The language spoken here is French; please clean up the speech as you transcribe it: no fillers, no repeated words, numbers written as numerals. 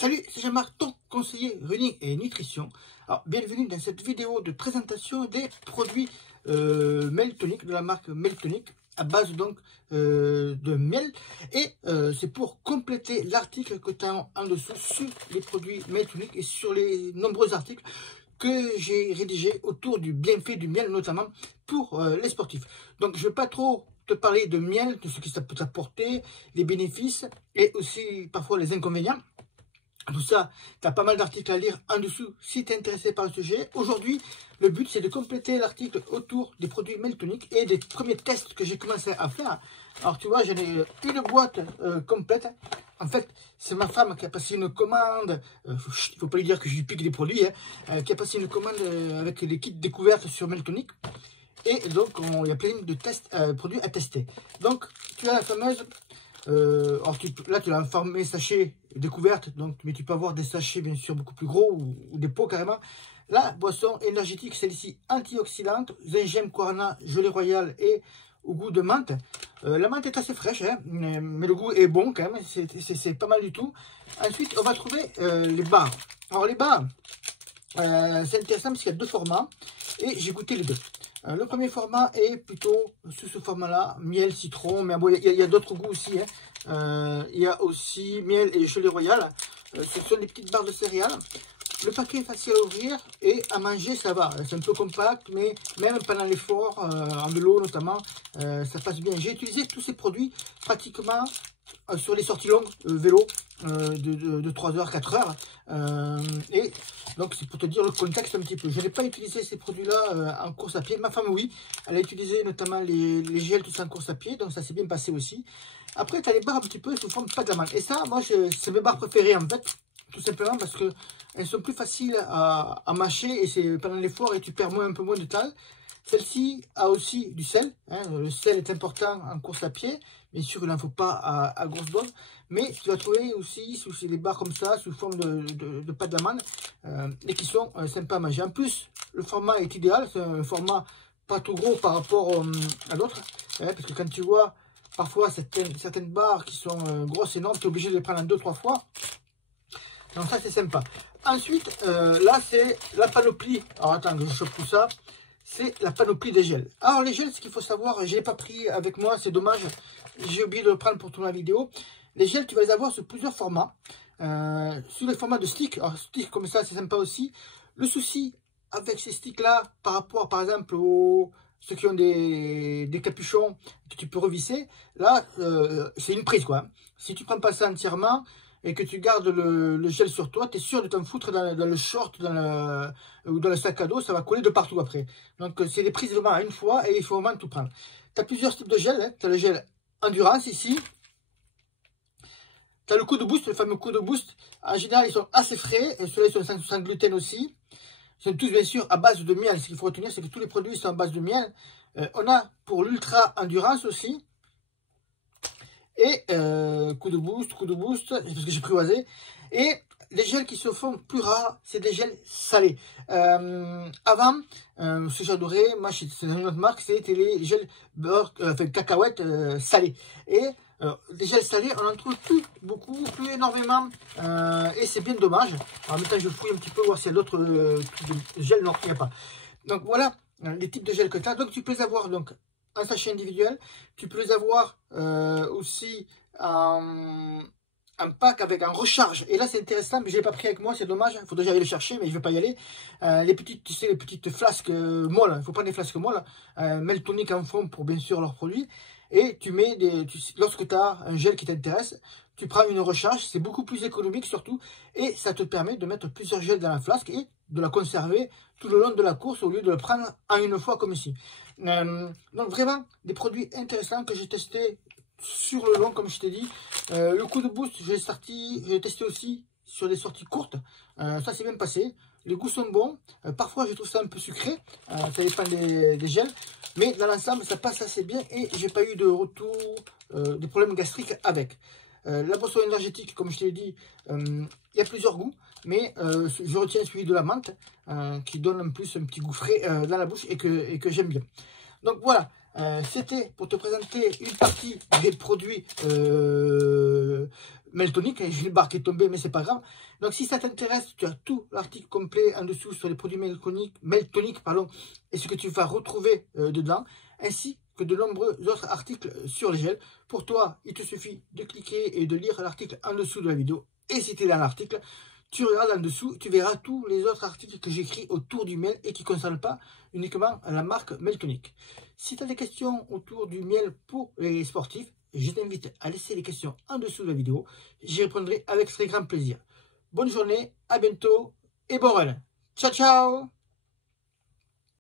Salut, c'est Jean-Marc, ton conseiller running et nutrition. Alors, bienvenue dans cette vidéo de présentation des produits Meltonic, de la marque Meltonic, à base donc de miel. Et c'est pour compléter l'article que tu as en dessous sur les produits Meltonic et sur les nombreux articles que j'ai rédigés autour du bienfait du miel, notamment pour les sportifs. Donc, je ne vais pas trop te parler de miel, de ce que ça peut t'apporter, les bénéfices et aussi parfois les inconvénients. Tout ça, tu as pas mal d'articles à lire en dessous si tu es intéressé par le sujet. Aujourd'hui, le but, c'est de compléter l'article autour des produits Meltonic et des premiers tests que j'ai commencé à faire. Alors, tu vois, j'en ai une boîte complète. En fait, c'est ma femme qui a passé une commande. Il ne faut pas lui dire que je lui pique des produits. Qui a passé une commande avec les kits découvertes sur Meltonic. Et donc, il y a plein de tests, produits à tester. Donc, tu as la fameuse... là, tu as un format sachet découverte, donc, mais tu peux avoir des sachets bien sûr beaucoup plus gros ou des pots carrément. La boisson énergétique, celle-ci antioxydante, gingembre, guarana, gelée royale et au goût de menthe. La menthe est assez fraîche, hein, mais le goût est bon quand même, c'est pas mal du tout. Ensuite, on va trouver les barres. Alors les barres, c'est intéressant parce qu'il y a deux formats et j'ai goûté les deux. Le premier format est plutôt sous ce format-là, miel, citron, mais bon, il y a d'autres goûts aussi. Hein. Il y a aussi miel et gelée royale. Ce sont des petites barres de céréales. Le paquet est facile à ouvrir et à manger, ça va. C'est un peu compact, mais même pendant l'effort, en vélo notamment, ça passe bien. J'ai utilisé tous ces produits pratiquement sur les sorties longues, vélo, de 3 heures, 4 heures. Et donc, c'est pour te dire le contexte un petit peu. Je n'ai pas utilisé ces produits-là en course à pied. Ma femme, oui. Elle a utilisé notamment les gels, tout ça en course à pied. Donc, ça s'est bien passé aussi. Après, tu as les barres un petit peu sous forme de pâte d'amande. Et ça, moi, c'est mes barres préférées, en fait. Tout simplement parce que elles sont plus faciles à mâcher et c'est pendant l'effort et tu perds un peu moins de temps. Celle-ci a aussi du sel. Hein. Le sel est important en course à pied. Bien sûr, il n'en faut pas à grosse dose. Mais tu vas trouver aussi sous des barres comme ça, sous forme de pâte d'amande, et qui sont sympas à manger. En plus, le format est idéal. C'est un format pas trop gros par rapport à d'autres. Parce que quand tu vois parfois certaines barres qui sont grosses et énormes, tu es obligé de les prendre en 2-3 fois. Donc ça, c'est sympa. Ensuite, là, c'est la panoplie. Alors, attends, que je chope tout ça. C'est la panoplie des gels. Alors, les gels, ce qu'il faut savoir, je n'ai pas pris avec moi, c'est dommage. J'ai oublié de le prendre pour tourner la vidéo. Les gels, tu vas les avoir sur plusieurs formats. Sur les formats de stick. Alors, stick comme ça, c'est sympa aussi. Le souci avec ces sticks-là, par rapport, par exemple, aux ceux qui ont des capuchons que tu peux revisser, là, c'est une prise, quoi. Si tu ne prends pas ça entièrement et que tu gardes le gel sur toi, tu es sûr de t'en foutre dans le short ou dans le sac à dos, ça va coller de partout après. Donc, c'est des prises vraiment à une fois et il faut vraiment tout prendre. Tu as plusieurs types de gel. Hein. Tu as le gel Endurance ici. Tu as le coup de boost, le fameux coup de boost. En général, ils sont assez frais. Et ceux-là, ils sont sans gluten aussi. Ils sont tous, bien sûr, à base de miel. Ce qu'il faut retenir, c'est que tous les produits sont à base de miel. On a pour l'Ultra Endurance aussi. Et coup de boost, parce que j'ai pris oisé. Et les gels qui se font plus rares, c'est des gels salés. Avant, ce que j'adorais, moi c'est une autre marque, c'était les gels beurre, cacahuètes salés. Et les gels salés, on en trouve plus beaucoup, plus énormément. Et c'est bien dommage. Alors, en même temps, je fouille un petit peu, voir s'il y a d'autres gels. Non, il n'y a pas. Donc voilà les types de gels que tu as. Donc tu peux les avoir donc un sachet individuel, tu peux les avoir aussi en pack avec un recharge. Et là, c'est intéressant, mais je ne l'ai pas pris avec moi, c'est dommage. Il faudrait que j'aille le chercher, mais je ne vais pas y aller. Les petites, tu sais, les petites flasques molles. Il faut prendre des flasques molles. Meltonic en fond pour bien sûr leurs produits. Et tu mets lorsque tu as un gel qui t'intéresse, tu prends une recharge. C'est beaucoup plus économique surtout. Et ça te permet de mettre plusieurs gels dans la flasque et de la conserver tout le long de la course au lieu de le prendre en une fois comme ici. Donc vraiment des produits intéressants que j'ai testé sur le long comme je t'ai dit. Le coup de boost, j'ai testé aussi sur des sorties courtes. Ça s'est bien passé. Les goûts sont bons. Parfois je trouve ça un peu sucré. Ça dépend des gels. Mais dans l'ensemble ça passe assez bien et j'ai pas eu de retour, de problèmes gastriques avec. La boisson énergétique, comme je t'ai dit, il y a plusieurs goûts. Mais je retiens celui de la menthe qui donne en plus un petit goût frais dans la bouche et que j'aime bien. Donc voilà, C'était pour te présenter une partie des produits Meltonic. J'ai une barre qui est tombée, mais c'est pas grave. Donc si ça t'intéresse, tu as tout l'article complet en dessous sur les produits Meltonic, et ce que tu vas retrouver dedans, ainsi que de nombreux autres articles sur les gels. Pour toi, il te suffit de cliquer et de lire l'article en dessous de la vidéo. Et si tu es dans l'article, tu regardes en dessous, tu verras tous les autres articles que j'écris autour du miel et qui ne concernent pas uniquement la marque Meltonic. Si tu as des questions autour du miel pour les sportifs, je t'invite à laisser les questions en dessous de la vidéo. J'y répondrai avec très grand plaisir. Bonne journée, à bientôt et bon run. Ciao, ciao!